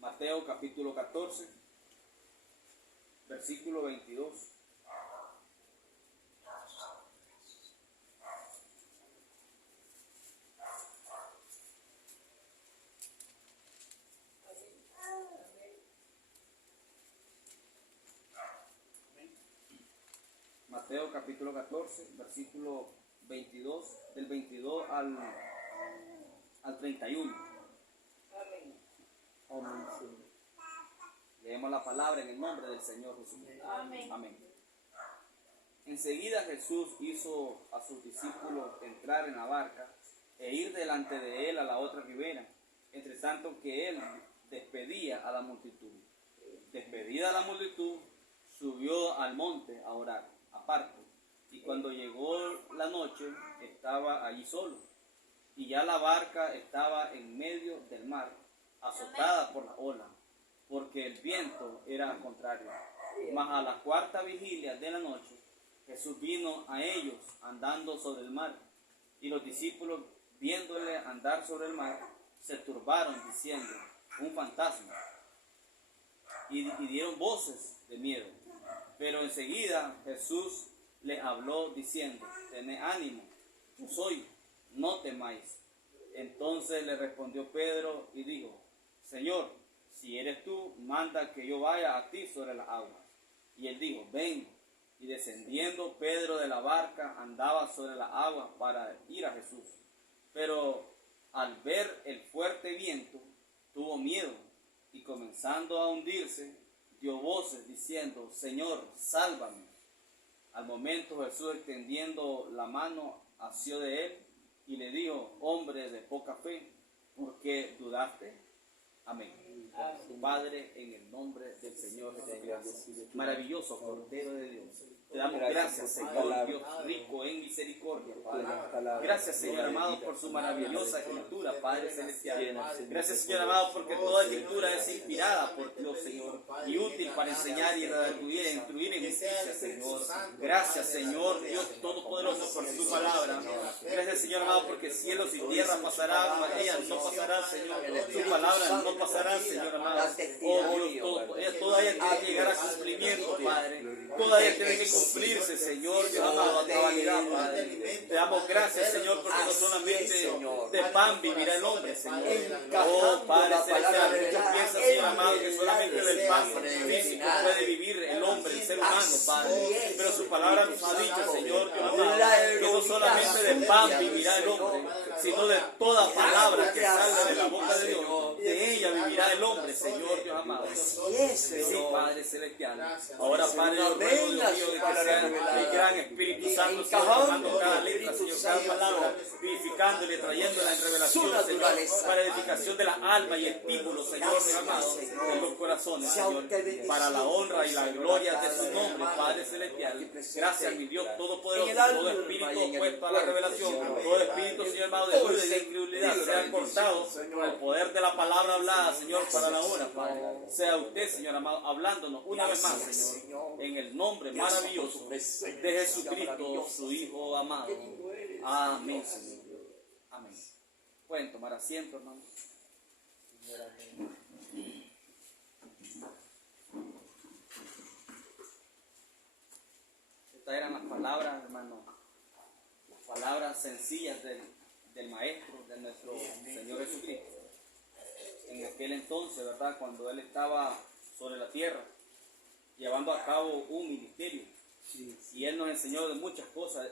Mateo capítulo 14, versículo 22. Mateo capítulo 14, versículo 22, del 22 al 31. Amén. Leemos la palabra en el nombre del Señor Jesús. Amén. Amén. Enseguida Jesús hizo a sus discípulos entrar en la barca e ir delante de él a la otra ribera, entre tanto que él despedía a la multitud. Despedida la multitud, subió al monte a orar, aparte, y cuando llegó la noche, estaba allí solo, y ya la barca estaba en medio del mar, azotada por la ola, porque el viento era contrario. Mas a la cuarta vigilia de la noche, Jesús vino a ellos andando sobre el mar, y los discípulos, viéndole andar sobre el mar, se turbaron diciendo: un fantasma, y dieron voces de miedo. Pero enseguida Jesús les habló diciendo: tened ánimo, yo soy, no temáis. Entonces le respondió Pedro y dijo: Señor, si eres tú, manda que yo vaya a ti sobre las aguas. Y él dijo: ven. Y descendiendo Pedro de la barca, andaba sobre las aguas para ir a Jesús. Pero al ver el fuerte viento, tuvo miedo, y comenzando a hundirse, dio voces diciendo: Señor, sálvame. Al momento Jesús, extendiendo la mano, asió de él y le dijo: hombre de poca fe, ¿por qué dudaste? Amén. Padre, en el nombre del Señor Jesús, maravilloso Cordero de Dios, te damos gracias, Señor Dios rico en misericordia, Padre. Gracias, Señor amado, por su maravillosa escritura, Padre celestial. Gracias, Señor amado, porque toda escritura es inspirada por Dios, Señor, y útil para enseñar y redarguir e instruir en justicia, Señor. Gracias, Señor Dios todopoderoso, por su palabra. Gracias, Señor amado, porque cielos y tierra pasarán, mas ella no pasará, Señor. Su palabra no pasará, Señor amado. Oh Dios, toda ella tiene que llegar a cumplimiento, Padre. Toda ella tiene que cumplirse, Señor Dios amado, a cabalidad, Padre. Te damos gracias, Señor, porque no solamente de pan vivirá el hombre, Señor. Oh, Padre celestial, muchos piensan, Señor amado, que solamente del pan físico puede vivir el hombre, el ser humano, Padre. Pero su palabra nos ha dicho, Señor Dios amado, que no solamente de pan vivirá el hombre, sino de toda palabra que salga de la boca de Dios. De ella vivirá el hombre, Señor Dios amado. Sí, Padre celestial. Ahora, Padre, yo ruego, Dios mío, de que sea el gran Espíritu Santo, Señor, tomando cada letra, Señor, cada palabra, vivificándola y trayéndola en revelación, Señor, para edificación de la alma y estímulo, Señor, Dios amado, de los corazones, Señor, para la honra y la gloria de su nombre, Padre celestial. Gracias, mi Dios todopoderoso. Todo espíritu opuesto a la revelación, todo espíritu, Señor amado, de duda y de incredulidad, sea cortado por el poder de la palabra hablada, Señor, para la hora, Padre. Sea usted, Señor amado, hablándonos una vez más, Señor, en el nombre maravilloso de Jesucristo, su Hijo amado. Amén, Señor. Amén. Pueden tomar asiento, hermanos. palabras, hermano, las palabras sencillas del Maestro, de nuestro Señor Jesucristo. En aquel entonces, ¿verdad? Cuando Él estaba sobre la tierra, llevando a cabo un ministerio. Y Él nos enseñó de muchas cosas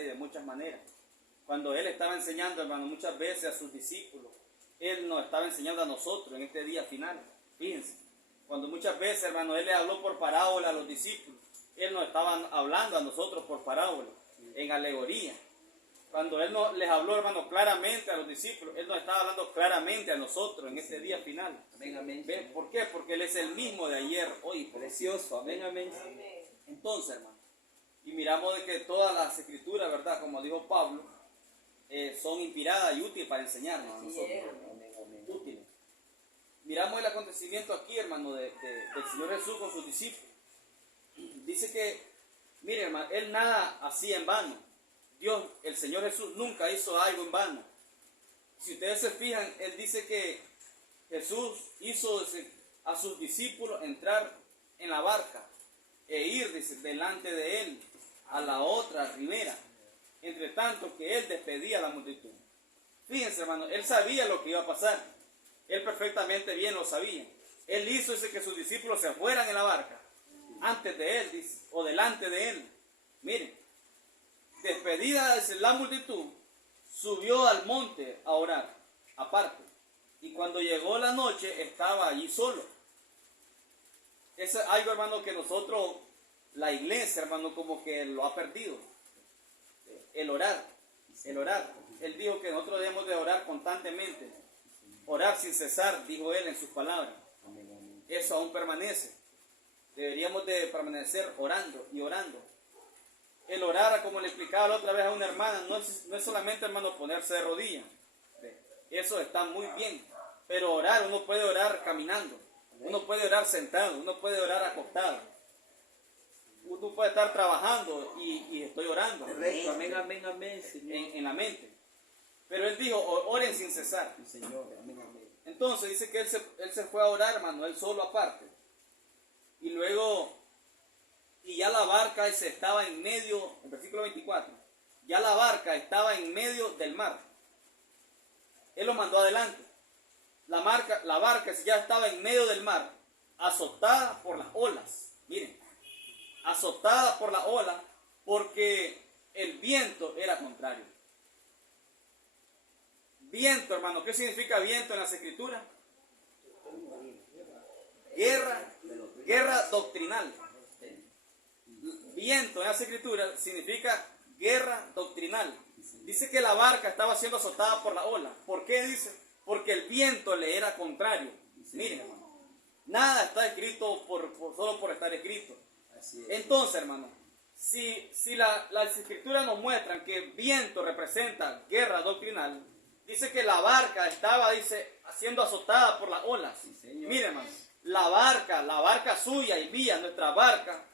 y de muchas maneras. Cuando Él estaba enseñando, hermano, muchas veces a sus discípulos, Él nos estaba enseñando a nosotros en este día final. Fíjense, cuando muchas veces, hermano, Él le habló por parábola a los discípulos, Él nos estaba hablando a nosotros por parábola, en alegoría. Cuando Él les habló, hermano, claramente a los discípulos, Él nos estaba hablando claramente a nosotros en este día final. Amén, amén. ¿Ven? ¿Por qué? Porque Él es el mismo de ayer, hoy. Precioso. Amén, amén. Entonces, hermano, y miramos de que todas las escrituras, ¿verdad? Como dijo Pablo, son inspiradas y útiles para enseñarnos a nosotros. Amén, amén. Útiles. Miramos el acontecimiento aquí, hermano, del Señor Jesús con sus discípulos. Dice que, mire, hermano, Él nada hacía en vano. Dios, el Señor Jesús, nunca hizo algo en vano. Si ustedes se fijan, Él dice que Jesús hizo a sus discípulos entrar en la barca e ir, dice, delante de Él a la otra ribera, entre tanto que Él despedía a la multitud. Fíjense, hermano, Él sabía lo que iba a pasar. Él perfectamente bien lo sabía. Él hizo, dice, que sus discípulos se fueran en la barca antes de Él, dice, o delante de Él. Miren, despedida de la multitud, subió al monte a orar, aparte. Y cuando llegó la noche, estaba allí solo. Eso es algo, hermano, que nosotros, la iglesia, hermano, como que lo ha perdido. El orar, el orar. Él dijo que nosotros debemos de orar constantemente. Orar sin cesar, dijo Él en sus palabras. Eso aún permanece. Deberíamos de permanecer orando y orando. El orar, como le explicaba la otra vez a una hermana, no es solamente, hermano, ponerse de rodillas. Eso está muy bien. Pero orar, uno puede orar caminando. Uno puede orar sentado. Uno puede orar acostado. Uno puede estar trabajando y estoy orando. Correcto. Amén, amén, amén, Señor. En la mente. Pero Él dijo, oren sin cesar. Sí, Señor. Amén, amén. Entonces dice que él se fue a orar, hermano, Él solo aparte. Y luego... Y ya la barca estaba en medio, en versículo 24, ya la barca estaba en medio del mar. Él lo mandó adelante. La barca ya estaba en medio del mar, azotada por las olas. Miren, azotada por las olas porque el viento era contrario. Viento, hermano, ¿qué significa viento en las escrituras? Guerra doctrinal. Viento en las escrituras significa guerra doctrinal. Dice que la barca estaba siendo azotada por la ola. ¿Por qué dice? Porque el viento le era contrario. Miren, hermano, nada está escrito solo por estar escrito. Entonces, hermano, si las escrituras nos muestran que viento representa guerra doctrinal, dice que la barca estaba, dice, siendo azotada por las olas. Miren, hermano, la barca suya y mía, nuestra barca,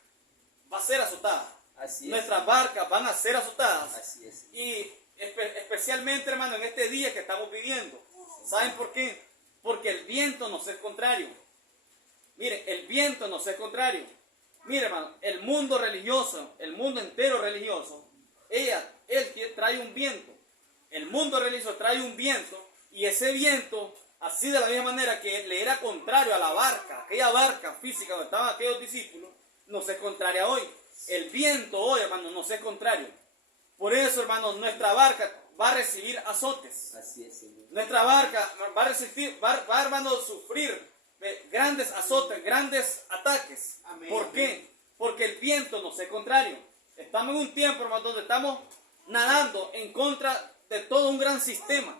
va a ser azotada. Nuestras barcas van a ser azotadas. Así es. Y especialmente, hermano, en este día que estamos viviendo. ¿Saben por qué? Porque el viento nos es contrario. Mire, el viento nos es contrario. Mire, hermano, el mundo religioso, el mundo entero religioso, él trae un viento. El mundo religioso trae un viento, y ese viento, así de la misma manera que le era contrario a la barca, aquella barca física donde estaban aquellos discípulos, nos es contraria hoy. El viento hoy, hermano, nos es contrario. Por eso, hermano, nuestra barca va a recibir azotes. Así es, Señor. Nuestra barca va, hermano, a sufrir grandes azotes, grandes ataques. Amén. ¿Por qué? Porque el viento nos es contrario. Estamos en un tiempo, hermano, donde estamos nadando en contra de todo un gran sistema.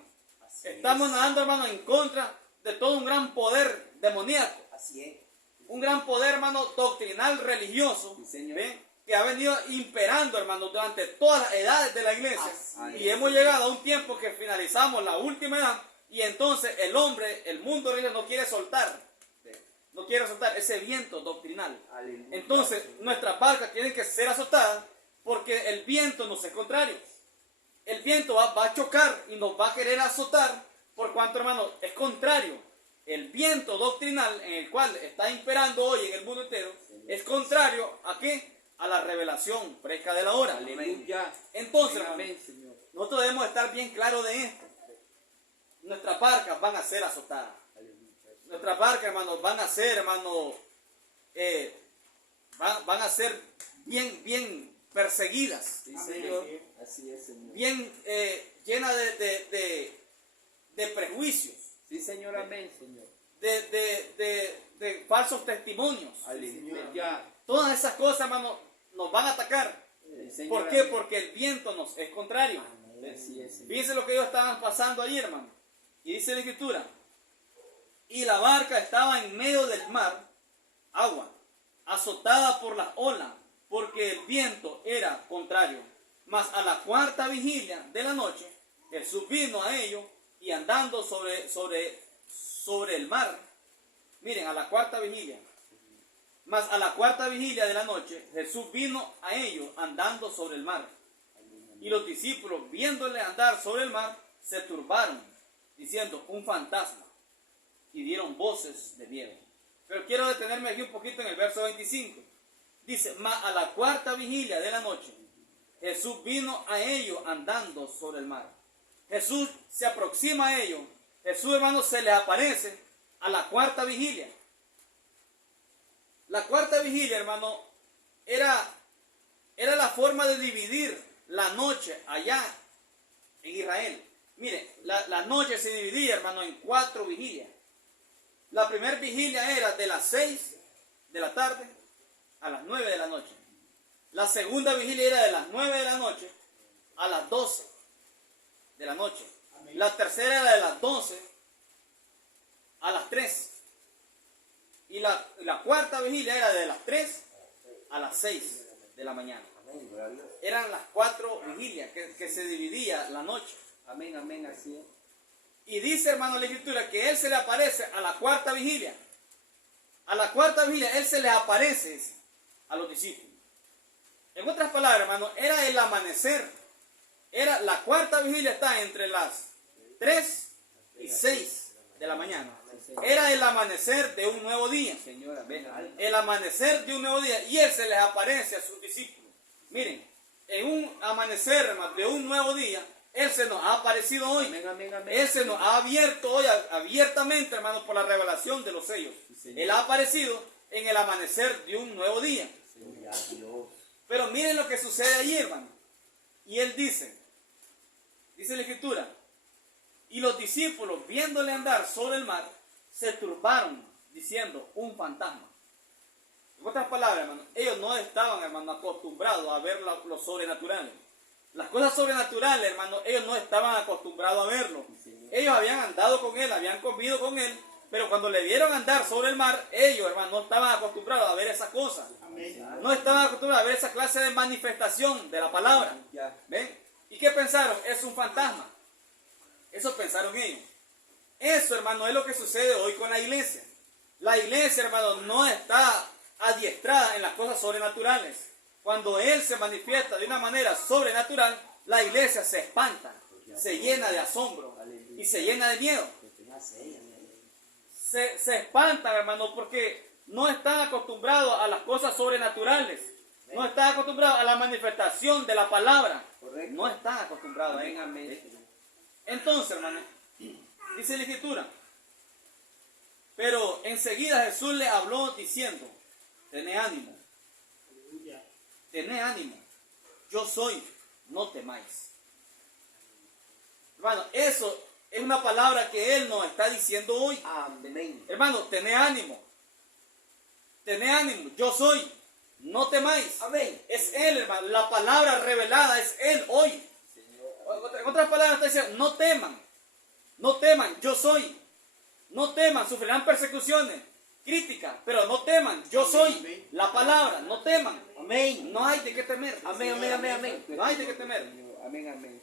Estamos nadando, hermano, en contra de todo un gran poder demoníaco. Así es. Un gran poder, hermano, doctrinal religioso. Sí, Señor. ¿Ven? Que ha venido imperando, hermano, durante todas las edades de la iglesia. Así y hemos llegado a un tiempo que finalizamos la última edad, y entonces el hombre, el mundo religioso no quiere soltar. No quiere soltar ese viento doctrinal. Aleluya. Entonces nuestras barcas tienen que ser azotadas porque el viento nos es contrario. El viento va a chocar y nos va a querer azotar por cuanto, hermano, es contrario. El viento doctrinal en el cual está imperando hoy en el mundo entero es contrario ¿a qué? A la revelación fresca acerca de la hora. Aleluya. Entonces, Amén, hermano, amén, Señor. nosotros debemos estar bien claros de esto. Nuestras barcas van a ser azotadas. Nuestras barcas, hermanos, van a ser, hermano, van a ser bien perseguidas. Sí, Señor. Así es, Señor. Bien llenas de prejuicios, Sí, Señor. Amén, Señor. de falsos testimonios. Aleluya. Todas esas cosas, hermano, nos van a atacar. Sí, Señor. ¿Por qué? Amén. Porque el viento nos es contrario. Así es, Señor. Fíjense lo que ellos estaban pasando ahí, hermano. Y dice la Escritura: y la barca estaba en medio del mar, agua, azotada por las olas, porque el viento era contrario. Mas a la cuarta vigilia de la noche, Jesús vino a ellos y andando sobre el mar. Miren, a la cuarta vigilia. Mas a la cuarta vigilia de la noche, Jesús vino a ellos andando sobre el mar. Y los discípulos, viéndole andar sobre el mar, se turbaron, diciendo: un fantasma. Y dieron voces de miedo. Pero quiero detenerme aquí un poquito en el verso 25. Dice: mas a la cuarta vigilia de la noche, Jesús vino a ellos andando sobre el mar. Jesús se aproxima a ellos. Jesús, hermano, se les aparece a la cuarta vigilia. La cuarta vigilia, hermano, era la forma de dividir la noche allá en Israel. Mire, la noche se dividía, hermano, en 4 vigilias. La primera vigilia era de las 6 de la tarde a las 9 de la noche. La segunda vigilia era de las 9 de la noche a las 12 de la noche. La tercera era de las 12 a las 3. Y la cuarta vigilia era de las 3 a las 6 de la mañana. Eran las 4 vigilias que se dividía la noche. Amén, amén, así es. Y dice, hermano, la Escritura que Él se le aparece a la cuarta vigilia. A la cuarta vigilia Él se le aparece a los discípulos. En otras palabras, hermano, era el amanecer. La cuarta vigilia está entre las 3 y 6 de la mañana. Era el amanecer de un nuevo día. Señor, amén. El amanecer de un nuevo día. Y Él se les aparece a sus discípulos. Miren, en un amanecer, hermano, de un nuevo día, Él se nos ha aparecido hoy. Amén, amén, amén. Él se nos ha abierto hoy abiertamente, hermano, por la revelación de los sellos. Él ha aparecido en el amanecer de un nuevo día. Pero miren lo que sucede allí, hermano. Y Él dice la Escritura: y los discípulos, viéndole andar sobre el mar, se turbaron, diciendo: un fantasma. En otras palabras, hermano, ellos no estaban, hermano, acostumbrados a ver lo sobrenatural. Las cosas sobrenaturales, hermano, ellos no estaban acostumbrados a verlo. Ellos habían andado con Él, habían comido con Él, pero cuando le vieron andar sobre el mar, ellos, hermano, no estaban acostumbrados a ver esas cosas. No estaban acostumbrados a ver esa clase de manifestación de la palabra. ¿Ven? ¿Y qué pensaron? Es un fantasma. Eso pensaron ellos. Eso, hermano, es lo que sucede hoy con la iglesia. La iglesia, hermano, no está adiestrada en las cosas sobrenaturales. Cuando Él se manifiesta de una manera sobrenatural, la iglesia se espanta, se llena de asombro y se llena de miedo. Se espantan, hermano, porque no están acostumbrados a las cosas sobrenaturales. No están acostumbrados a la manifestación de la palabra. No están acostumbrados a eso. Entonces, hermano, dice la Escritura: pero enseguida Jesús le habló diciendo: tened ánimo. Tened ánimo, yo soy, no temáis. Hermano, eso es una palabra que Él nos está diciendo hoy. Amén. Hermano, tened ánimo. Tened ánimo, yo soy, no temáis. Amén. Es Él, hermano, la palabra revelada es Él hoy. En otras palabras está diciendo: no teman, no teman, yo soy. No teman, sufrirán persecuciones, críticas, pero no teman, yo soy la palabra, no teman. Amén. No hay de qué temer. Amén, amén, amén, amén. No hay de qué temer. Amén, amén.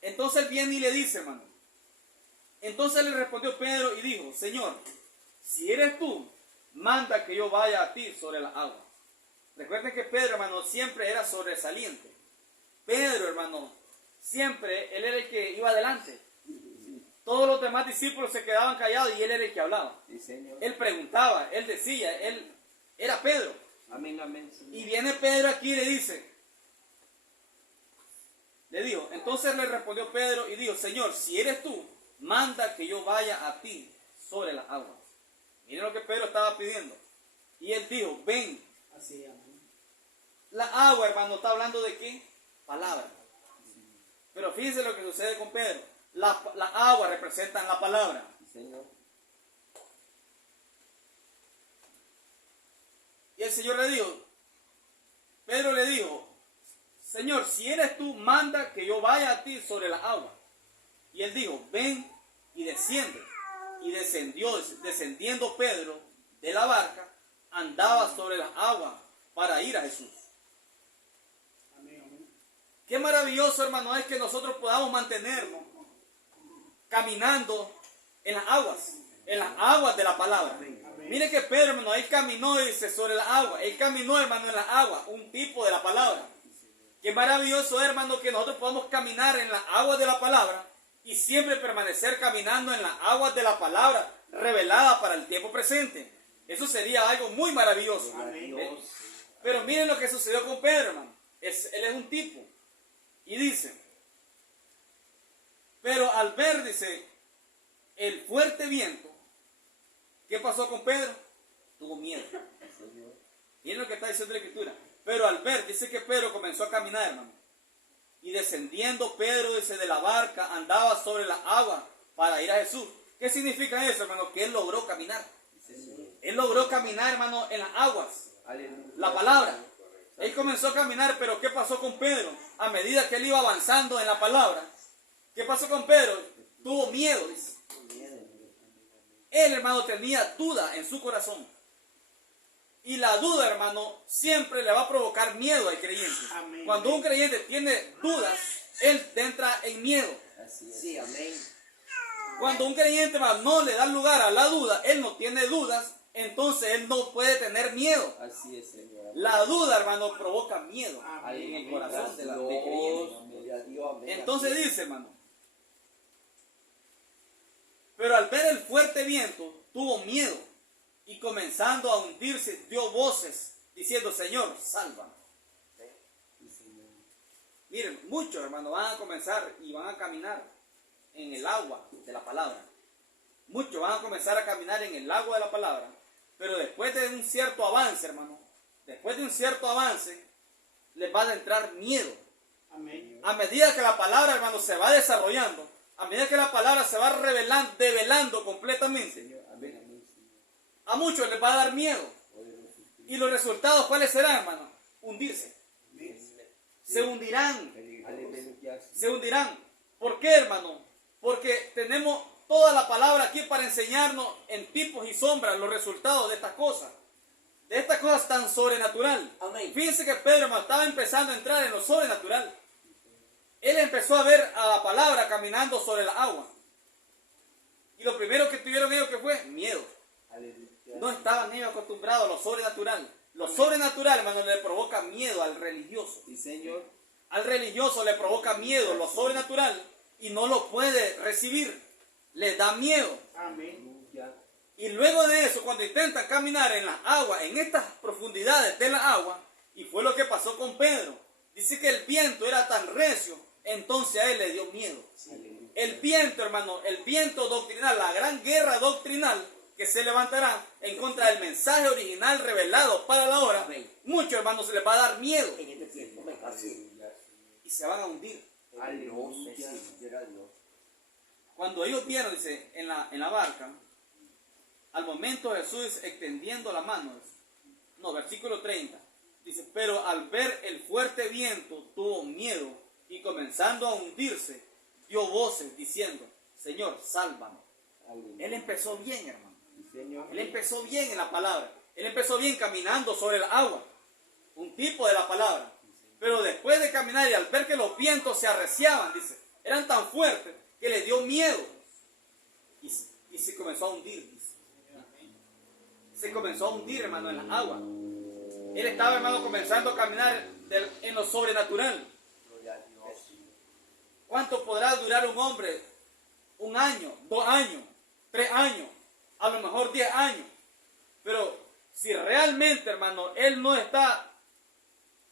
Entonces Él viene y le dice, hermano. Entonces le respondió Pedro y dijo: Señor, si eres tú, manda que yo vaya a ti sobre las aguas. Recuerden que Pedro, hermano, siempre era sobresaliente. Pedro, hermano, siempre él era el que iba adelante. Todos los demás discípulos se quedaban callados y él era el que hablaba. Sí, Señor. Él preguntaba, él decía, él era Pedro. Amén, amén, Señor. Y viene Pedro aquí y le dice: le dijo. Entonces le respondió Pedro y dijo, Señor, si eres tú, manda que yo vaya a ti sobre las aguas. Miren lo que Pedro estaba pidiendo. Y él dijo, ven. Así, amén. La agua, hermano, está hablando de qué? Palabra. Pero fíjense lo que sucede con Pedro. La agua representa la palabra. Señor. Y el Señor le dijo, Pedro le dijo, Señor, si eres tú, manda que yo vaya a ti sobre la agua. Y él dijo, ven y desciende. Y descendiendo Pedro de la barca, andaba sobre las aguas para ir a Jesús. Amén, amén. Qué maravilloso, hermano, es que nosotros podamos mantenernos caminando en las aguas de la palabra. Mire que Pedro, hermano, él caminó, dice, sobre la agua. Él caminó, hermano, en las aguas, un tipo de la palabra. Qué maravilloso, hermano, que nosotros podamos caminar en las aguas de la palabra y siempre permanecer caminando en las aguas de la palabra revelada para el tiempo presente. Eso sería algo muy maravilloso. Amén. Pero miren lo que sucedió con Pedro, hermano. Él es un tipo. Y dice, pero al ver, dice, el fuerte viento, ¿qué pasó con Pedro? Tuvo miedo. Miren lo que está diciendo la Escritura. Pero al ver, dice que Pedro comenzó a caminar, hermano. Y descendiendo Pedro, dice, de la barca, andaba sobre la agua para ir a Jesús. ¿Qué significa eso, hermano? Que él logró caminar. Él logró caminar, hermano, en las aguas. La palabra. Él comenzó a caminar, pero ¿qué pasó con Pedro? A medida que él iba avanzando en la palabra, ¿qué pasó con Pedro? Tuvo miedo, dice. Él, hermano, tenía duda en su corazón. Y la duda, hermano, siempre le va a provocar miedo al creyente. Amén. Cuando un creyente tiene dudas, él entra en miedo. Sí, amén. Cuando un creyente, hermano, no le da lugar a la duda, él no tiene dudas, entonces él no puede tener miedo. Así es, Señor. La duda, hermano, provoca miedo Amén. en el corazón del Dios, creyente. gloria a Dios, amén. Entonces dice, hermano, pero al ver el fuerte viento, tuvo miedo y comenzando a hundirse, dio voces diciendo, Señor, sálvame. Miren, muchos, hermanos, van a comenzar y van a caminar en el agua de la palabra. Muchos van a comenzar a caminar en el agua de la palabra, pero después de un cierto avance, hermano, después de un cierto avance, les va a entrar miedo. Amén. A medida que la palabra, hermano, se va desarrollando, a medida que la palabra se va develando completamente, Señor, amén, amén, Señor. a muchos les va a dar miedo. ¿Y los resultados cuáles serán, hermano? Hundirse. Se hundirán. Aleluya. Se hundirán. ¿Por qué, hermano? Porque tenemos toda la palabra aquí para enseñarnos en tipos y sombras los resultados de estas cosas. De estas cosas tan sobrenatural. Amén. Fíjense que Pedro, hermano, estaba empezando a entrar en lo sobrenatural. Él empezó a ver a la palabra caminando sobre la agua. Y lo primero que tuvieron ellos que fue miedo. Aleluya. No estaban ellos acostumbrados a lo sobrenatural. Lo sobrenatural, hermano, le provoca miedo al religioso. Sí, Señor. Al religioso le provoca miedo lo sobrenatural y no lo puede recibir. Le da miedo. Amén. Aleluya. Y luego de eso, cuando intentan caminar en las aguas, en estas profundidades de la agua, y fue lo que pasó con Pedro. Dice que el viento era tan recio, entonces a él le dio miedo. Aleluya. El viento, hermano, el viento doctrinal, la gran guerra doctrinal que se levantará en contra del mensaje original revelado para la hora, Amén. muchos hermanos se les va a dar miedo En este tiempo, amén. Así. y se van a hundir. Aleluya. Cuando ellos vieron, dice, en la barca, al momento Jesús extendiendo la mano, no, versículo 30, dice, pero al ver el fuerte viento tuvo miedo y comenzando a hundirse, dio voces diciendo, Señor, sálvame. Él empezó bien, hermano. Señor. Él empezó bien en la palabra. Él empezó bien caminando sobre el agua. Un tipo de la palabra. Pero después de caminar y al ver que los vientos se arreciaban, dice, eran tan fuertes que le dio miedo. Y se comenzó a hundir, dice. Se comenzó a hundir, hermano, en la agua. Él estaba, hermano, comenzando a caminar en lo sobrenatural. Gloria a Dios. ¿Cuánto podrá durar un hombre? 1 año, 2 años, 3 años, a lo mejor 10 años. Pero si realmente, hermano, él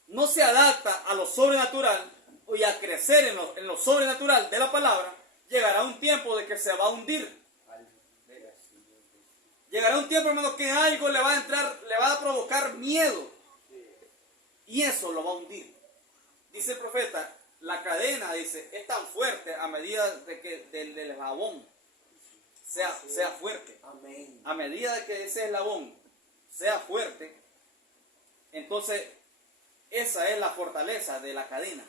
no se adapta a lo sobrenatural, y a crecer en lo sobrenatural de la palabra, llegará un tiempo de que se va a hundir. Llegará un tiempo, hermano, que algo le va a entrar, le va a provocar miedo. Y eso lo va a hundir. Dice el profeta, la cadena, dice, es tan fuerte a medida de que del eslabón sea fuerte. Amén. A medida de que ese eslabón sea fuerte, entonces esa es la fortaleza de la cadena.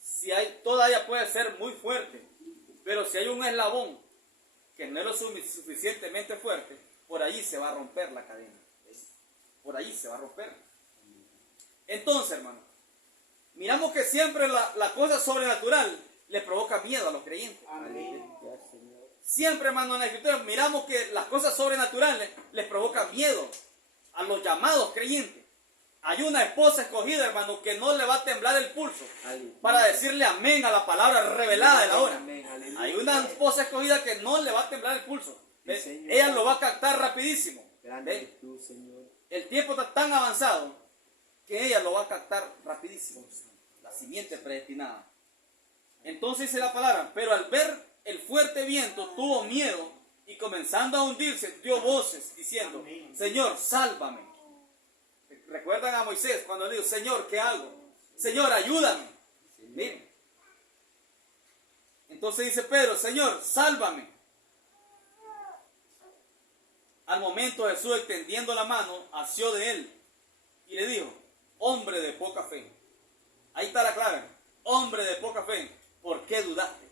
Si hay, todavía puede ser muy fuerte, pero si hay un eslabón que no es lo suficientemente fuerte, por allí se va a romper la cadena. Por allí se va a romper. Entonces, hermano, miramos que siempre la cosa sobrenatural le provoca miedo a los creyentes. Amén. Siempre, hermano, en la Escritura miramos que las cosas sobrenaturales les provocan miedo a los llamados creyentes. Hay una esposa escogida, hermano, que no le va a temblar el pulso para decirle amén a la palabra revelada de la hora. Hay una esposa escogida que no le va a temblar el pulso. Ella lo va a captar rapidísimo. El tiempo está tan avanzado que ella lo va a captar rapidísimo. La simiente predestinada. Entonces dice la palabra, pero al ver el fuerte viento tuvo miedo y comenzando a hundirse dio voces diciendo, Señor, sálvame. ¿Recuerdan a Moisés cuando le dijo, Señor, ¿qué hago? Señor, ayúdame. Miren. Entonces dice Pedro, Señor, sálvame. Al momento Jesús, extendiendo la mano, asió de él y le dijo, hombre de poca fe. Ahí está la clave. Hombre de poca fe, ¿por qué dudaste?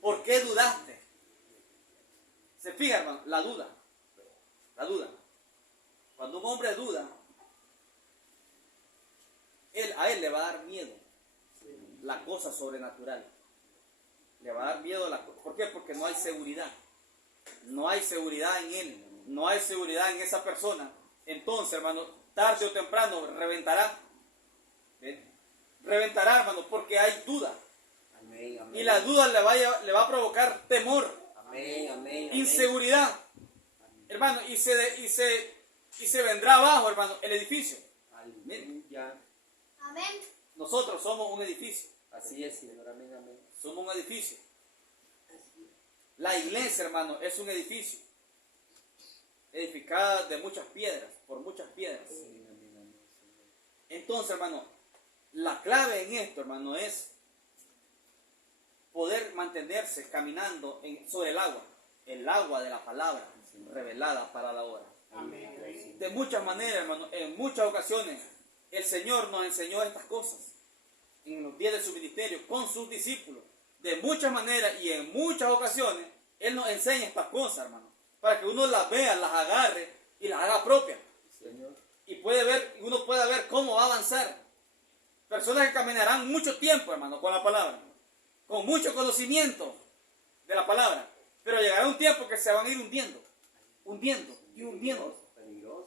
¿Por qué dudaste? Se fija, hermano, la duda. La duda. Cuando un hombre duda, a él le va a dar miedo la cosa sobrenatural. Le va a dar miedo la cosa. ¿Por qué? Porque no hay seguridad. No hay seguridad en él. No hay seguridad en esa persona. Entonces, hermano, tarde o temprano reventará. ¿Ven? Reventará, hermano, porque hay duda. Amén, amén. Y la duda le va a provocar temor. Amén, amén, inseguridad. Amén. Hermano, y se vendrá abajo, hermano, el edificio. Miren. Amén. Nosotros somos un edificio. Así es, Señor. Amén, amén. Somos un edificio. La iglesia, hermano, es un edificio. Edificada de muchas piedras, por muchas piedras. Entonces, hermano, la clave en esto, hermano, es poder mantenerse caminando sobre el agua de la palabra revelada para la hora. Amén. De muchas maneras, hermano, en muchas ocasiones, el Señor nos enseñó estas cosas en los días de su ministerio con sus discípulos. De muchas maneras y en muchas ocasiones, Él nos enseña estas cosas, hermano, para que uno las vea, las agarre y las haga propias. Señor. Y uno pueda ver cómo va a avanzar. Personas que caminarán mucho tiempo, hermano, con la palabra, con mucho conocimiento de la palabra, pero llegará un tiempo que se van a ir hundiendo y hundiendo.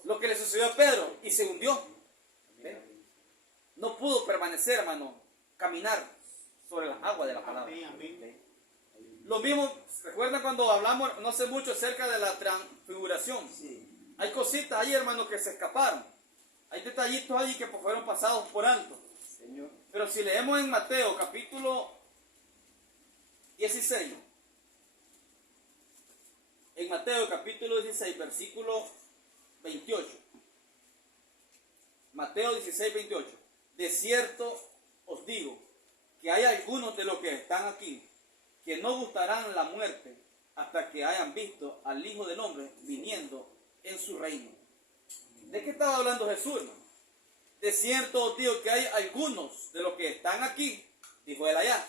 Lo que le sucedió a Pedro y se hundió. No pudo permanecer, hermano, caminar sobre las aguas de la palabra. Lo mismo, recuerdan cuando hablamos no sé mucho acerca de la transfiguración. Sí. Hay cositas ahí, hermano, que se escaparon. Hay detallitos allí que fueron pasados por alto. Señor. Pero si leemos en Mateo capítulo 16, en Mateo capítulo 16, versículo 28. Mateo 16, 28. De cierto os digo que hay algunos de los que están aquí que no gustarán la muerte hasta que hayan visto al Hijo del Hombre viniendo en su reino. ¿De qué estaba hablando Jesús, hermano? De cierto os digo que hay algunos de los que están aquí, dijo él allá,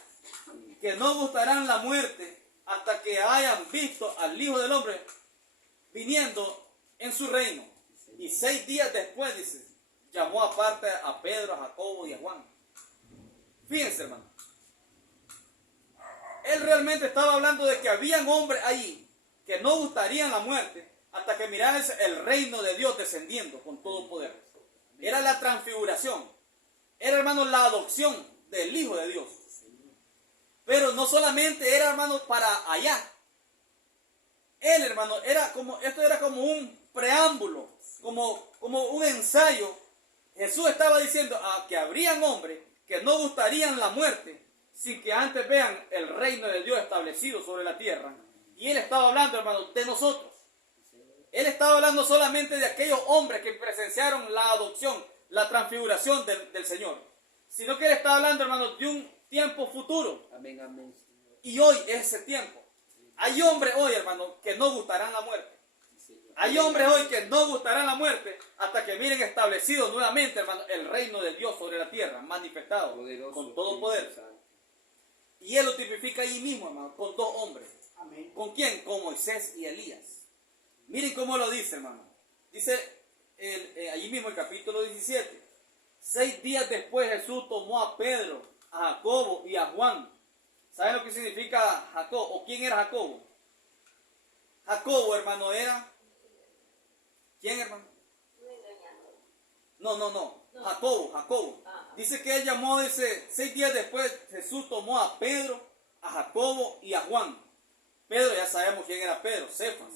que no gustarán la muerte hasta que hayan visto al Hijo del Hombre viniendo en su reino. Y 6 días después, dice, llamó aparte a Pedro, a Jacobo y a Juan. Fíjense, hermano. Él realmente estaba hablando de que habían hombres ahí que no gustarían la muerte hasta que miraran el reino de Dios descendiendo con todo poder. Era la transfiguración. Era, hermano, la adopción del Hijo de Dios. Pero no solamente era, hermano, para allá. Él, hermano, esto era como un preámbulo, como un ensayo Jesús estaba diciendo que habrían hombres que no gustarían la muerte sin que antes vean el reino de Dios establecido sobre la tierra. Y Él estaba hablando, hermano, de nosotros. Él estaba hablando solamente de aquellos hombres que presenciaron la adopción, la transfiguración del Señor. Sino que Él estaba hablando, hermano, de un tiempo futuro. Amén, amén. Y hoy es ese tiempo. Hay hombres hoy, hermano, que no gustarán la muerte. Hay hombres hoy que no gustarán la muerte hasta que miren establecido nuevamente, hermano, el reino de Dios sobre la tierra, manifestado con todo poder. Y Él lo tipifica ahí mismo, hermano, con dos hombres. Amén. ¿Con quién? Con Moisés y Elías. Miren cómo lo dice, hermano. Dice allí mismo el capítulo 17. 6 días después Jesús tomó a Pedro, a Jacobo y a Juan. ¿Saben lo que significa Jacobo? ¿O quién era Jacobo? Jacobo, hermano, era... ¿Quién, hermano? No. Jacobo. Dice que él llamó, dice, 6 días después Jesús tomó a Pedro, a Jacobo y a Juan. Pedro ya sabemos quién era Pedro, Cefas.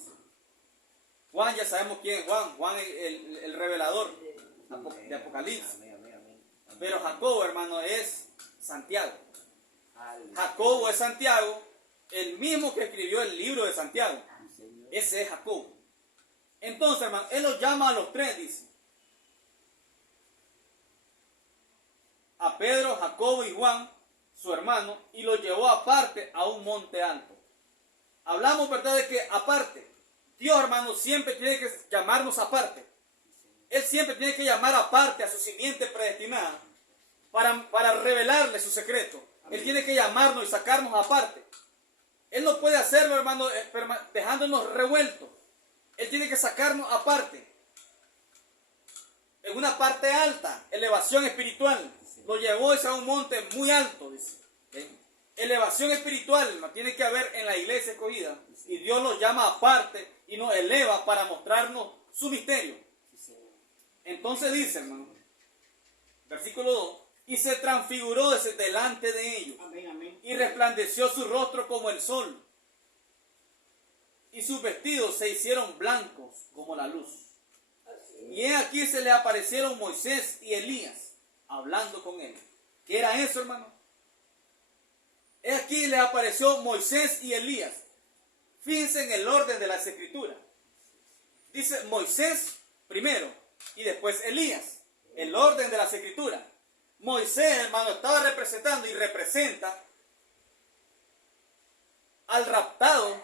Juan ya sabemos quién es Juan. Juan el revelador de Apocalipsis. Pero Jacobo, hermano, es Santiago. Jacobo es Santiago, el mismo que escribió el libro de Santiago. Ese es Jacobo. Entonces, hermano, él los llama a los tres, dice. A Pedro, Jacobo y Juan, su hermano, y los llevó aparte a un monte alto. Hablamos, ¿verdad?, de que aparte. Dios, hermano, siempre tiene que llamarnos aparte. Él siempre tiene que llamar aparte a su simiente predestinada para revelarle su secreto. Él tiene que llamarnos y sacarnos aparte. Él no puede hacerlo, hermano, dejándonos revueltos. Él tiene que sacarnos aparte. En una parte alta, elevación espiritual. Lo llevó a un monte muy alto, dice. Elevación espiritual tiene que haber en la iglesia escogida. Y Dios nos llama aparte y nos eleva para mostrarnos su misterio. Entonces dice, hermano, versículo 2. Y se transfiguró delante de ellos. Amén, amén. Y resplandeció su rostro como el sol. Y sus vestidos se hicieron blancos como la luz. Y he aquí se le aparecieron Moisés y Elías hablando con él. ¿Qué era eso, hermano? He aquí les apareció Moisés y Elías. Fíjense en el orden de las escrituras. Dice Moisés primero y después Elías. El orden de las escrituras. Moisés, hermano, estaba representando y representa al raptado,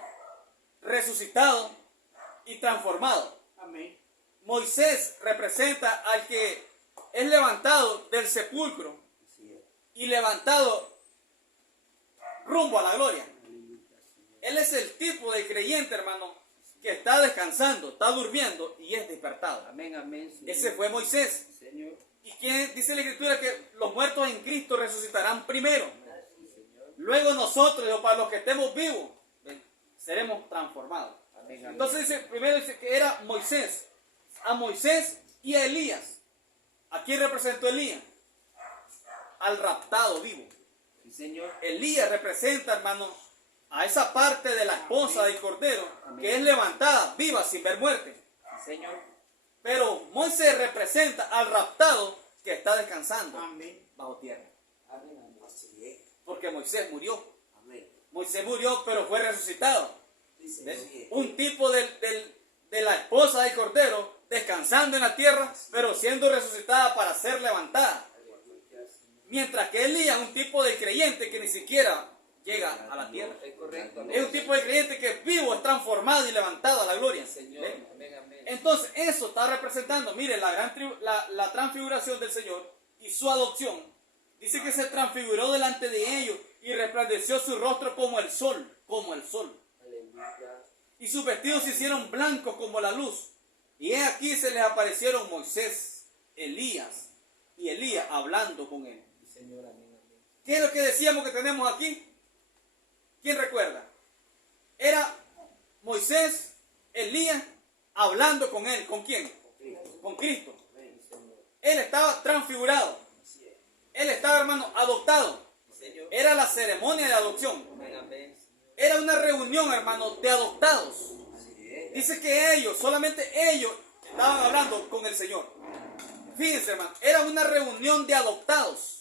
resucitado y transformado. Amén. Moisés representa al que es levantado del sepulcro y levantado rumbo a la gloria. Él es el tipo de creyente, hermano, que está descansando, está durmiendo y es despertado. Amén, amén. Ese fue Moisés. Señor. ¿Y quién dice la escritura? Que los muertos en Cristo resucitarán primero. Luego nosotros, para los que estemos vivos, seremos transformados. Amén, amén. Entonces dice, primero dice que era Moisés. A Moisés y a Elías. ¿A quién representó Elías? Al raptado vivo. Sí, Señor. Elías representa, hermano, a esa parte de la esposa del Cordero, Amén, que es levantada, viva, sin ver muerte. Sí, Señor. Pero Moisés representa al raptado que está descansando Amén. bajo tierra. Amén, amén. Así es. Porque Moisés murió. Amén. Moisés murió, pero fue resucitado. Dice, ¿Ves? así es. Un tipo de la esposa del Cordero descansando en la tierra, pero siendo resucitada para ser levantada. Mientras que Elías es un tipo de creyente que ni siquiera llega a la tierra. Es correcto. Es un tipo de creyente que es vivo, es transformado y levantado a la gloria. Señor. ¿Ves? Amén, amén. Entonces eso está representando, mire, la transfiguración del Señor y su adopción. Dice que se transfiguró delante de ellos y resplandeció su rostro como el sol, Aleluya. Y sus vestidos se hicieron blancos como la luz. Y he aquí se les aparecieron Moisés, Elías y Elías hablando con él. Señor, amén, amén. ¿Qué es lo que decíamos que tenemos aquí? ¿Quién recuerda? Era Moisés, Elías, hablando con él. ¿Con quién? Con Cristo. Amén, Señor. Él estaba transfigurado. Así es. Él estaba, hermano, adoptado. Señor. Era la ceremonia de adopción. Amén, amén. Era una reunión, hermano, de adoptados. Así es. Dice que ellos, solamente ellos, estaban hablando con el Señor. Fíjense, hermano, era una reunión de adoptados.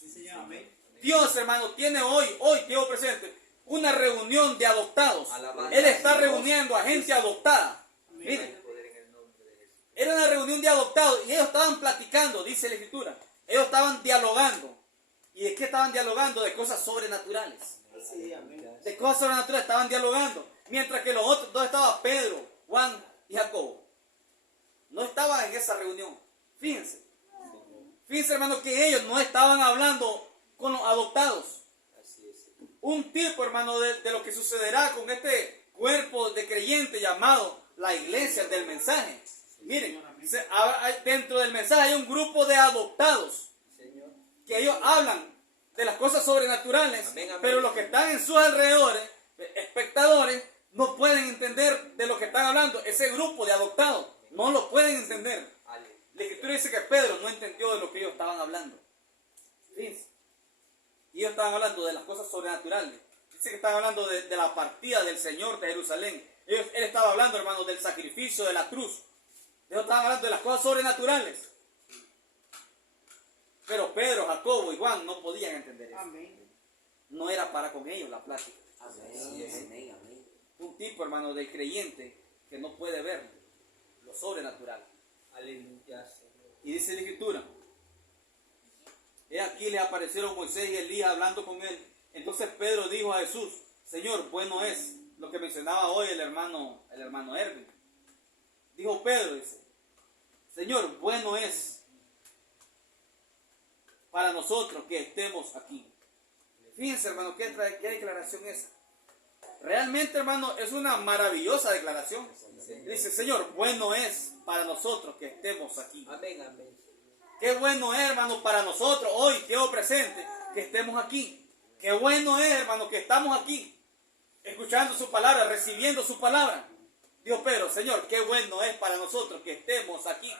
Dios, hermano, tiene hoy quedó presente, una reunión de adoptados. Él está reuniendo a gente adoptada. Miren, era una reunión de adoptados y ellos estaban platicando, dice la Escritura. Ellos estaban dialogando. ¿Y de qué estaban dialogando? De cosas sobrenaturales. De cosas sobrenaturales estaban dialogando. Mientras que los otros dos estaban Pedro, Juan y Jacobo. No estaban en esa reunión. Fíjense. Fíjense, hermano, que ellos no estaban hablando con los adoptados. Un tipo, hermano, de lo que sucederá con este cuerpo de creyente llamado la iglesia del mensaje. Miren, dentro del mensaje hay un grupo de adoptados que ellos hablan de las cosas sobrenaturales, pero los que están en sus alrededores, espectadores, no pueden entender de lo que están hablando. Ese grupo de adoptados no lo pueden entender. La Escritura dice que Pedro no entendió de lo que ellos estaban hablando. Fíjense. Y ellos estaban hablando de las cosas sobrenaturales. Dice que estaban hablando de la partida del Señor de Jerusalén. Él estaba hablando, hermano, del sacrificio de la cruz. Ellos estaban hablando de las cosas sobrenaturales. Pero Pedro, Jacobo y Juan no podían entender eso. No era para con ellos la plática. Un tipo, hermano, del creyente que no puede ver lo sobrenatural. Aleluya. Y dice la Escritura, he aquí le aparecieron Moisés y Elías hablando con él. Entonces Pedro dijo a Jesús, Señor, bueno es lo que mencionaba hoy el hermano Erwin. Dijo Pedro, dice, Señor, bueno es para nosotros que estemos aquí. Fíjense, hermano, qué declaración es. Realmente, hermano, es una maravillosa declaración. Dice, Señor, bueno es para nosotros que estemos aquí. Amén, amén. Qué bueno es, hermano, para nosotros hoy, quedo presente, que estemos aquí. Qué bueno es, hermano, que estamos aquí, escuchando su palabra, recibiendo su palabra. Dijo Pedro, Señor, qué bueno es para nosotros que estemos aquí.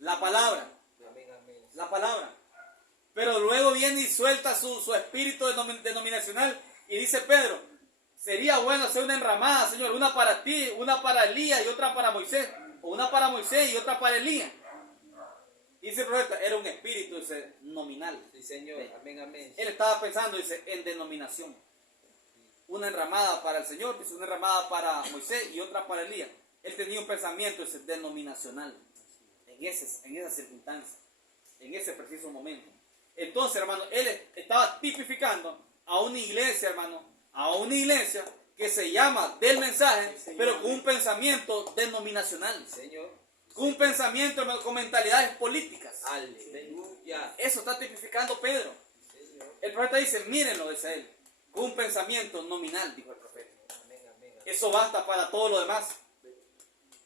La palabra. La palabra. Pero luego viene y suelta su espíritu denominacional y dice Pedro, sería bueno hacer una enramada, Señor, una para ti, una para Elías y otra para Moisés, o una para Moisés y otra para Elías. Dice el profeta, era un espíritu, dice, nominal. Sí, Señor. Amén, amén. Él estaba pensando, dice, en denominación. Una enramada para el Señor, dice, una enramada para Moisés y otra para Elías. Él tenía un pensamiento, dice, denominacional. En esa circunstancia, en ese preciso momento. Entonces, hermano, él estaba tipificando a una iglesia, hermano, a una iglesia que se llama del mensaje, pero con un pensamiento denominacional. Señor. Con un pensamiento, hermano, con mentalidades políticas. Aleluya. Eso está tipificando Pedro. El profeta dice, mírenlo, dice él, con un pensamiento nominal, dijo el profeta. Eso basta para todo lo demás.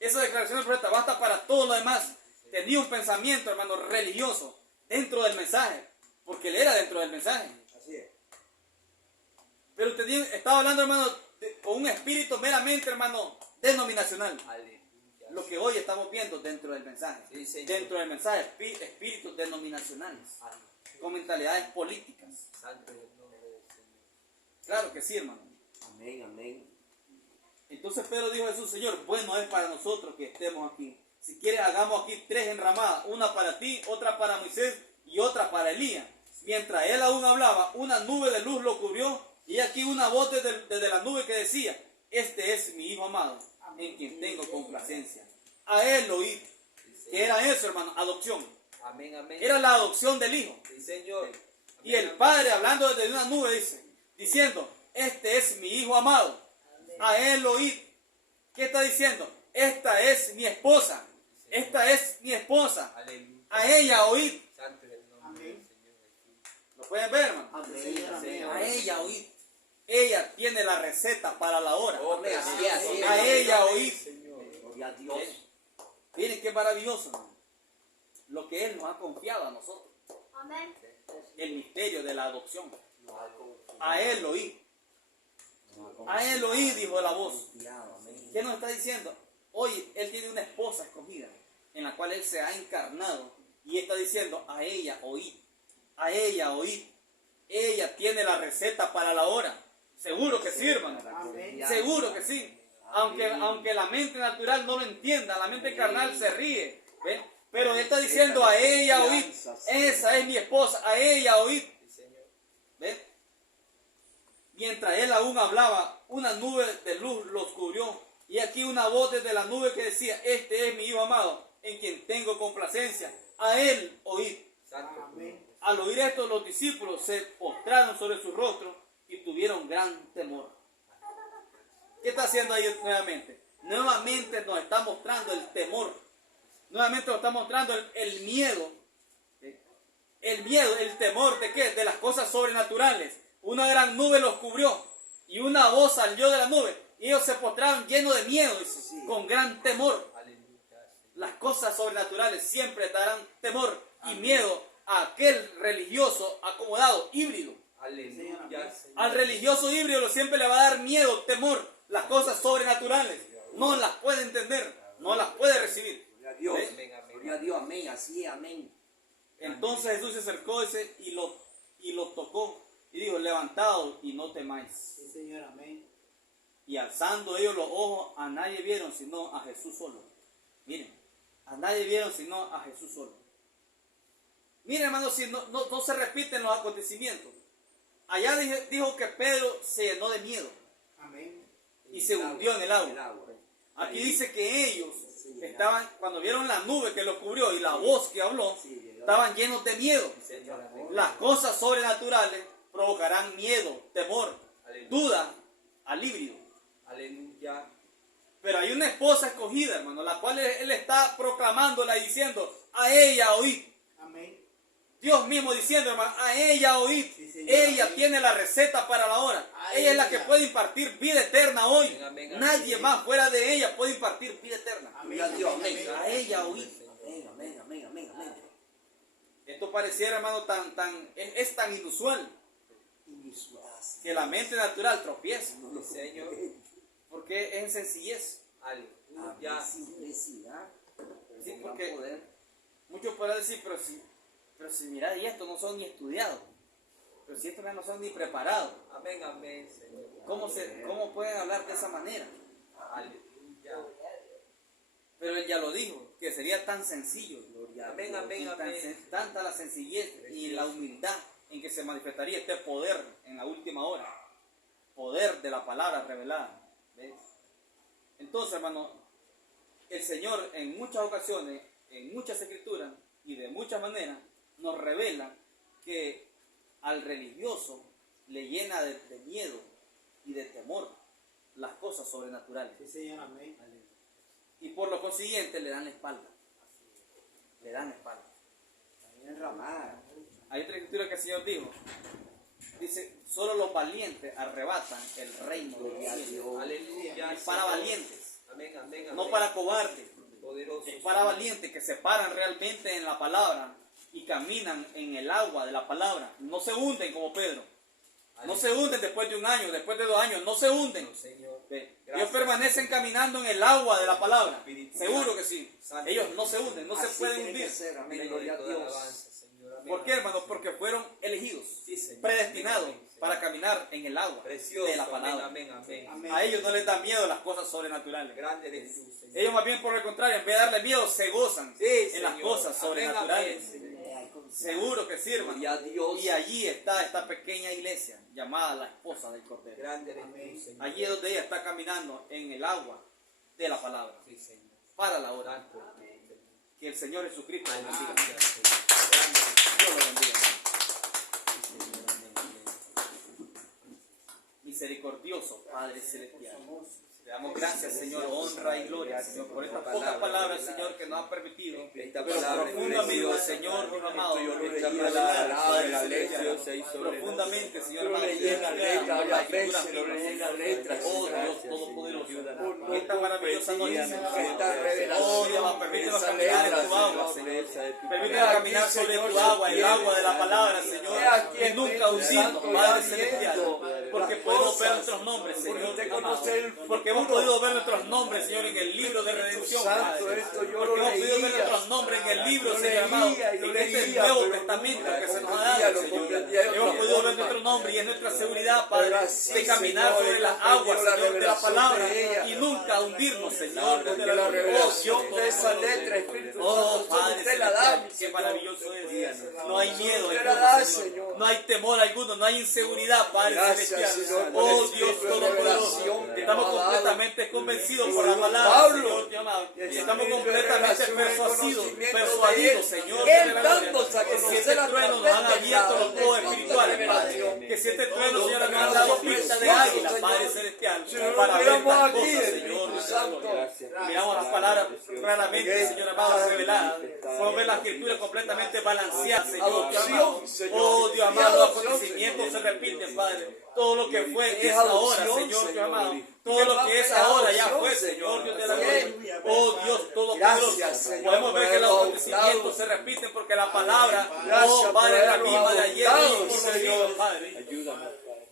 Esa declaración del profeta basta para todo lo demás. Tenía un pensamiento, hermano, religioso dentro del mensaje, porque él era dentro del mensaje. Así es. Pero usted estaba hablando, hermano, con un espíritu meramente, hermano, denominacional. Aleluya. Lo que hoy estamos viendo dentro del mensaje. Sí, Señor. Dentro del mensaje, espíritus denominacionales, con mentalidades políticas. Santo es el nombre del Señor. Claro que sí, hermano. Amén, amén. Entonces Pedro dijo a Jesús, Señor, bueno es para nosotros que estemos aquí. Si quieres, hagamos aquí 3 enramadas, una para ti, otra para Moisés y otra para Elías. Mientras él aún hablaba, una nube de luz lo cubrió y aquí una voz desde la nube que decía, este es mi Hijo amado, en quien tengo complacencia. A él lo oí. ¿Qué era eso, hermano? Adopción. Amén, amén. Era la adopción del Hijo. Sí, Señor. Y el Padre, hablando desde una nube, dice, diciendo, este es mi Hijo amado. A él lo oí. ¿Qué está diciendo? Esta es mi esposa. Esta es mi esposa. Aleluya. A ella oíd. Santo es el nombre del Señor Jesús. ¿Lo pueden ver, hermano? Amén. A ella oíd. Ella tiene la receta para la hora. Hombre, así es. A ella oíd. Señor. Gloria a Dios. Miren qué maravilloso, hermano. Lo que Él nos ha confiado a nosotros. Amén. El misterio de la adopción. Nos ha confiado. A Él oí. A Él oí, dijo la voz. Amén. ¿Qué nos está diciendo? Hoy Él tiene una esposa escogida en la cual Él se ha encarnado y está diciendo, a ella oí, a ella oí. Ella tiene la receta para la hora. Seguro que sí, hermano. Seguro que sí. Aunque la mente natural no lo entienda, la mente carnal se ríe. ¿Ve? Pero diciendo a ella oíd, esa es mi esposa, a ella oíd. Sí, Señor. ¿Ves? Mientras él aún hablaba, una nube de luz los cubrió. Y aquí una voz desde la nube que decía, este es mi hijo amado, en quien tengo complacencia. A él oíd. Santo. Amén. Al oír esto, los discípulos se postraron sobre sus rostros y tuvieron gran temor. ¿Qué está haciendo ahí nuevamente? Nuevamente nos está mostrando el temor. Nuevamente nos está mostrando el miedo. El miedo, el temor de qué? De las cosas sobrenaturales. Una gran nube los cubrió y una voz salió de la nube y ellos se postraron llenos de miedo, dice, con gran temor. Aleluya. Las cosas sobrenaturales siempre darán temor y miedo a aquel religioso acomodado, híbrido. Aleluya. Al religioso híbrido siempre le va a dar miedo, temor, las cosas sobrenaturales. No las puede entender, no las puede recibir. Gloria a Dios. ¿Ves? Amén, amén. Gloria a Dios, amén. Así es, amén. Entonces Jesús se acercó dice, y los tocó y dijo, levantaos y no temáis. Sí, Señor, amén. Y alzando ellos los ojos, a nadie vieron sino a Jesús solo. Miren, a nadie vieron sino a Jesús solo. Miren, hermanos, si no se repiten los acontecimientos. Allá dijo que Pedro se llenó de miedo Amén. y se hundió en el agua. Aquí dice que ellos estaban, cuando vieron la nube que los cubrió y la voz que habló, estaban llenos de miedo. Señor, amén. Las cosas sobrenaturales provocarán miedo, temor, Aleluya. duda al híbrido. Aleluya. Pero hay una esposa escogida, hermano, la cual él está proclamándola y diciendo, a ella oíd. Amén. Dios mismo diciendo, hermano, a ella oíd. Sí, Señor, Ella amén. tiene la receta para la hora. A Ella es la ella. que puede impartir vida eterna hoy. Amén, amén, amén. Nadie más fuera de ella puede impartir vida eterna. Amén. Gloria a Dios, Amén. amén. A ella oíd. Amén, amén, amén, amén, amén. Esto pareciera, hermano, es tan inusual que la mente natural tropieza. Sí, Señor. Porque es en sencillez. Aleluya. Simplicidad. Sí, Con porque- gran poder. Muchos podrán decir, pero si mira, y estos no son ni estudiados. Pero si estos no son ni preparados. Amén, amén, Señor. ¿Cómo pueden hablar de esa manera? Aleluya. Pero él ya lo dijo, que sería tan sencillo. Amén, amén, Y amén. tanta la sencillez y la humildad en que se manifestaría este poder en la última hora. Poder de la palabra revelada. ¿Ves? Entonces, hermano, el Señor en muchas ocasiones, en muchas escrituras y de muchas maneras, nos revela que al religioso le llena de miedo y de temor las cosas sobrenaturales. Sí, Señor, amén. Y por lo consiguiente le dan la espalda. Le dan la espalda. También enramada. Hay otra escritura que el Señor dijo. Dice, solo los valientes arrebatan el reino de los Gloria a cielos. Dios. Aleluya. Es para valientes, Amén, amén, amén. no para cobardes. Poderoso. Es para valientes que se paran realmente en la palabra y caminan en el agua de la palabra. No se hunden como Pedro. No se hunden después de un año, después de 2 años. No se hunden. No, Señor. Ve, Ellos Gracias, permanecen caminando en el agua de la palabra. Espíritu Seguro Santo. que sí. Santo. Ellos no se hunden, no se Así pueden tiene que hundir. ser, amén. Amén. Gloria a Toda Dios. alabanza, Señor. Amén, ¿Por qué, amén, hermanos? Señor. Porque fueron elegidos, Sí, Señor. predestinados Amén, amén, Señor. para caminar en el agua Precioso. de la palabra. Amén, amén, amén. Amén. A ellos no les da miedo las cosas sobrenaturales. Grande eres tú, Señor. Ellos más bien por el contrario, en vez de darle miedo, se gozan Sí, en las Señor. cosas Amén, sobrenaturales. amén, Señor. Seguro que sí, hermano. Gloria a Dios. Y allí está esta pequeña iglesia llamada la esposa del Cordero. Grande eres Amén. tú, Señor. Allí es donde ella está caminando en el agua de la palabra Sí, Señor. para la hora. Santo. Que el Señor Jesucristo los bendiga. Aleluya, Señor. Grande eres tú, Dios los bendiga. Señor. Amén, amén. Misericordioso Padre Celestial. Te damos gracias, Señor, honra y gloria, Señor, por estas pocas palabras, Señor, que nos han permitido. Esta Pero palabra profundamente, preciosa, Señor, mi amado, Esta revelar, palabra Padre la Celestial, preciosa y sobre profundamente, Señor, Lo amado, leí en la letra, por la escritura veces lo misma, leí en la Señor. letra. Oh Dios Gracias, Todopoderoso, Señor. esta maravillosa noche, Señor. Esta revelación, Oh Dios, permítenos esa caminar letra, en tu agua, Señor. Señor. Permítenos caminar sobre tu agua, el agua de la palabra, Señor, y nunca hundirnos, Padre Celestial, porque podemos ver nuestros nombres, Señor, amado. Porque hemos podido ver nuestros nombres, Señor, en el libro de redención, Padre. Porque hemos podido ver nuestros nombres en el libro, Señor amado, en este Nuevo Testamento que se nos ha dado, Señor. Hemos podido ver nuestro nombre y es nuestra seguridad, Padre, de caminar sobre las aguas, Señor, de la palabra y nunca hundirnos, Señor, desde la La oh, revelación Dios de esa Todopoderoso. letra, Espíritu Oh, Santo, Padre usted me la das, Qué Señor. maravilloso es. Díganos. No hay miedo, Tú me la alguno, das, Señor. Señor. No hay temor alguno, no hay inseguridad, Padre Gracias, Celestial. Señor, por Oh el Dios espíritu de Todopoderoso, revelación que estamos nos ha dado. completamente convencidos por Por la Dios, palabra, Pablo, Señor, Dios amado. y el Estamos espíritu de completamente revelación y conocimiento persuadidos, de él. Señor, Él de la gloria. dándonos a Que conocer siete a truenos nos través han del abierto los del ojos don de espirituales, Padre. revelación. Que siete truenos, Señor, nos han Revelación dado pistas de preciosa, águila, Señor. Padre Celestial, Si no para ver estuviéramos estas aquí, cosas, Espíritu Señor, de la Santo. gloria. Gracias. Miramos las palabras claramente, Gracias. Señor amado, reveladas. Podemos ver la escritura completamente balanceada, Señor. Adopción, amado. Señor. Oh, Dios Y amado, los adopción, acontecimientos Señor. se repiten, Padre. Todo lo que fue Es es ahora, adopción, Señor, Dios Señor. amado. Todo lo que es ahora ya fue, Adopción, Señor, Dios de la Señor. gloria. Oh, Dios Todopoderoso. Gracias, Señor, Podemos ver que los por haberlo acontecimientos adoptado. se repiten porque la palabra, Gracias oh, por Padre, es la haberlo misma de ayer, adoptado, hoy y por Señor. venir, Padre. Ayúdanos.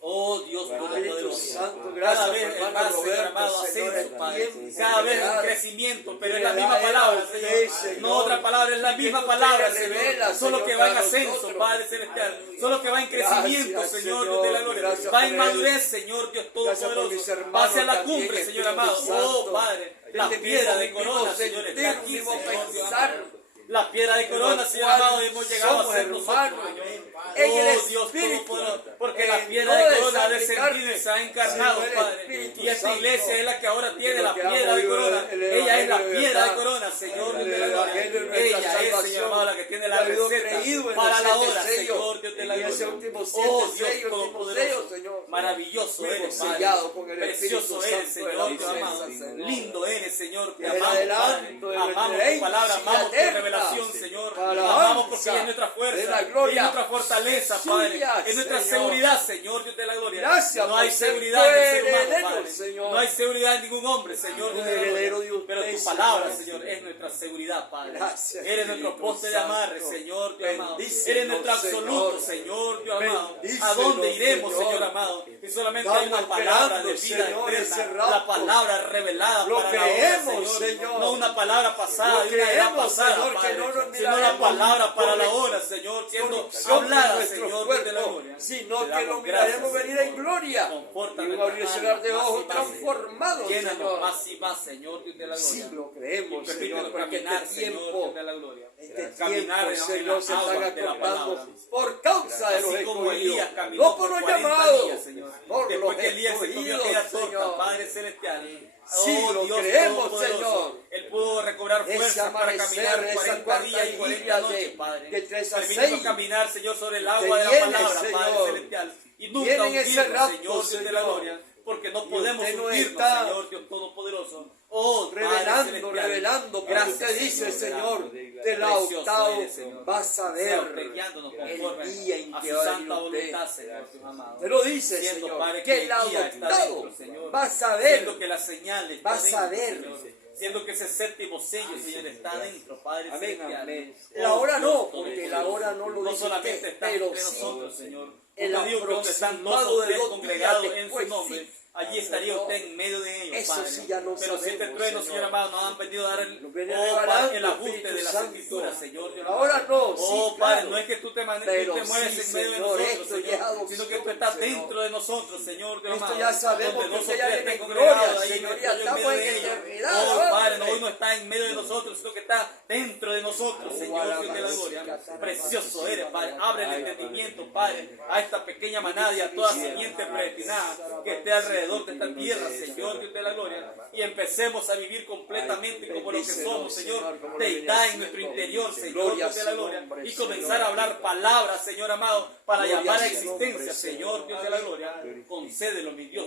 Oh Dios Espíritu Todopoderoso. Santo, Cada gracias, vez hermano más, Señor Roberto, amado, Señor, ascenso, el Padre. tiempo, Cada vez verdad. un crecimiento, pero es la Verdad, misma palabra, usted, Señor. Señor. No otra palabra, es la Y misma que palabra, usted Señor. revela, Solo Señor, que va en para ascenso, nosotros. Padre Celestial. Solo que va en crecimiento, Gracias, Señor, Señor. Dios de la gloria. Gracias Va por en él. madurez, Señor, Dios Gracias por mis Todopoderoso. hermanos Va hacia la también, cumbre, Señor Espíritu amado. Oh, Santo. Padre. La Este piedra de mismo corona, Señor, sentir, está aquí, mismo Señor, Dios pensar. amado. La piedra de corona, Por Señor cual amado, hemos llegado a somos ser nosotros, hermanos. Señor. En el Oh, Dios Espíritu. Todopoderoso, porque En la piedra no de de corona ha sangre y descendido y carne, se ha encarnado, sino el Padre. Espíritu Y esta Santo. iglesia es la que ahora tiene Lo la que piedra hemos de oído corona. el Ella es la Evangelio de piedra de verdad. corona, Señor, Dios El de la gloria. Evangelio de nuestra Ella es, Señor salvación. amado, la que tiene la Ha habido receta creído en para los la 7 hora, sellos. Señor, Dios de la En ese gloria. último Oh, 7 Dios sellos, tipo Todopoderoso. sellos, Señor. Maravilloso eres, Fuimos Padre. sellados con el Precioso Espíritu eres, Santo de la Señor, Dios promesa, amado. Señor. Lindo eres, Señor. Te El amamos, Padre. adelanto de nuestra Amamos tu palabra, herencia amamos tu eterna. revelación, Señor. Para la Amamos porque alabanza ella es nuestra fuerza. de la gloria Es nuestra fortaleza, Padre. suya, Es nuestra Señor. seguridad, Señor, Dios de la gloria. Gracias No hay por ser seguridad en el ser humano, heredero, Padre. Señor. No hay seguridad en ningún hombre, Señor, Dios de la Heredero gloria. de usted, Pero tu Señor. palabra, Señor, es nuestra seguridad, Padre. Gracias, Eres nuestro Espíritu poste de amarre, Santo. Señor, Dios amado. Bendícenos, Eres nuestro absoluto, Señor. Señor, Dios amado. ¿A Bendícenos, dónde iremos, Señor. Señor amado? Y solamente hay una Estamos palabra de esperando, vida Señor, ese eterna. rapto. La palabra revelada Lo para la creemos, hora, Señor. No una palabra pasada Lo de una edad creemos, pasada, Señor, que Padre, no nos sino la miraremos palabra para con la hora, Señor, siendo corrupción en hablada, nuestro Señor, cuerpo, de la gloria. sino Te que damos lo miraremos gracias, venir en Señor. gloria. Conforta Y un nuestra abrir y alma, cerrar de más y ojos más, transformados, Llénanos Señor. más y más, Señor, Dios de la gloria. Sí, lo creemos, Y Señor, permítenos porque caminar, este Señor, tiempo, Dios de la gloria. este Caminar tiempo, en Señor, las se están aguas de la acortando palabra. por causa de los Así como Elías escogidos. caminó No por los 40 llamados, días, Señor. por los Después que Elías se comió aquella escogidos, torta, Señor. Padre Celestial. Sí, Oh, lo Dios creemos, Todopoderoso. Señor. Él pudo recobrar Ese fuerzas para amanecer, caminar esa 40 cuarta días y 40 vigilia noches, Padre. de 3 a Permítanos 6. caminar, Señor, sobre el Que agua de la viene, palabra, Señor. Padre Celestial. Y nunca Viene en ese hundirnos, rapto, Señor, Dios de la Señor. gloria. Porque no Y podemos usted no hundirnos, está Señor, Dios Todopoderoso. Oh, Padre Revelando, Celestial. revelando, porque Gracias, usted dice, Señor, de la Precioso octava eres, Señor. vas a Sea ver usted guiándonos el conforme día en a que su va a santa venir usted. voluntad, Señor, Dios amado. Te lo dice, Siendo, Señor, Padre, que el el guía está adoptado dentro, Señor. vas a ver, Siendo que la señal está vas a dentro, ver. Señor. Siendo que ese séptimo sello, Señor, está dentro, Padre Amén, Celestial. amén. Oh, La hora Dios no, porque la Todopoderoso. hora no lo No dice solamente usted, está pero entre sí nosotros, Señor. el Porque digo que donde están dos aproximado o de tres 2 congregados días en su después, nombre, sí. allí estaría Señor, usted en medio de ellos, eso Padre. sí ya lo Pero siete sabemos, truenos, Señor. Señor amado, nos han venido a dar Nos viene Padre, regalando, el ajuste Espíritu de las Santo. escrituras, Señor. Dios Ahora amado. no, sí, Oh, Padre, claro. no es que tú te, Pero te mueves sí, en medio de Señor, nosotros, esto ya es Señor, adopción, sino que tú estás Señor. dentro de nosotros, Señor. Dios Esto amado. ya sabemos Donde que dos o usted ya tres viene estén en gloria, congregados, ahí Señor, estoy ya yo estamos medio en de ellos. eternidad, Oh, hombre. Padre, no, hoy no está en medio de nosotros, sino que está dentro de nosotros, Señor, Dios de la gloria. Precioso eres, Padre. Abre el entendimiento, Padre, a esta pequeña manada y a toda simiente predestinada que esté alrededor de esta tierra, Señor, Dios de la gloria. Y empecemos a vivir completamente como lo que somos, Señor. Deidad en nuestro interior, Señor, Dios de la gloria. Y comenzar a hablar palabras, Señor amado, para llamar a existencia, Señor, Dios de la gloria. Concédelo, mi Dios,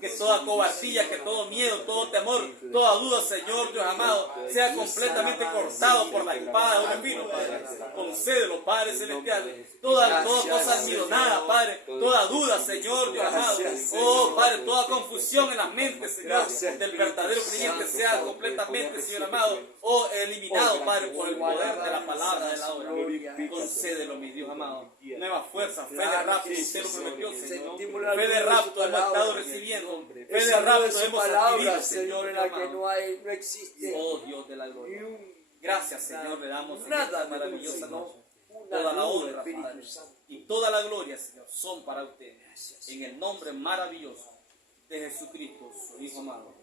que toda cobardía, que todo miedo, todo temor, toda duda, Señor, Dios amado, sea completamente cortado por la espada de un espino, Padre. Concédelo, Padre celestial. Toda cosa almidonada, Padre. Toda duda, Señor, Dios amado. Oh, Padre, toda confusión en las mentes, Señor, del verdadero creyente sea completamente, Señor amado, oh, eliminado, Padre, por el poder de la palabra de la hora. Concédelo, mi Dios amado. Nueva fuerza, fe de rapto, usted lo prometió, Señor. Fe de rapto hemos estado recibiendo. Fe de rapto hemos adquirido, Señor, en la que amado. no existe Oh, Dios de la gloria. ni un Gracias, Señor, le damos en nada esta de maravillosa sino noche. una Toda la nube, honra, Espíritu Padre, Santo. y toda la gloria, Señor, son para usted. En el nombre maravilloso de Jesucristo, su Hijo amado.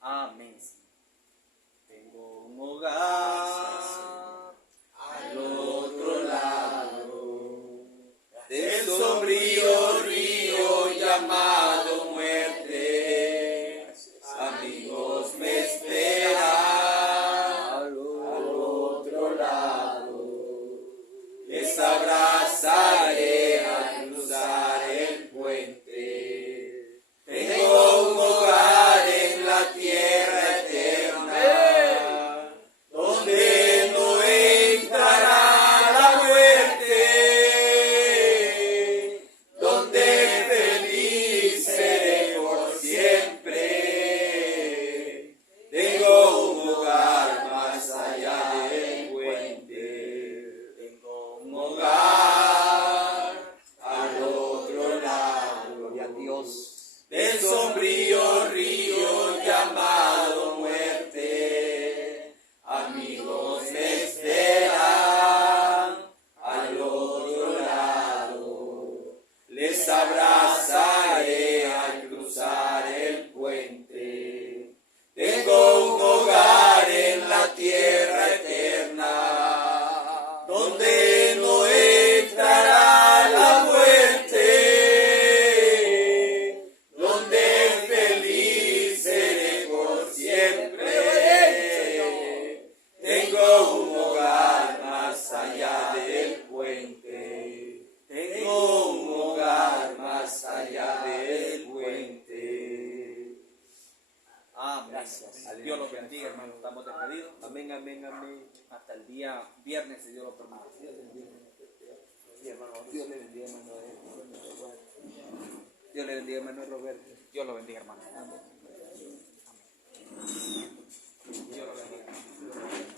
Amén. Tengo un hogar amén. Hasta el día viernes, si Dios lo permite. Sí, hermano, Dios le bendiga, hermano. Dios le bendiga, hermano Roberto. Dios lo bendiga, hermano. Dios lo bendiga.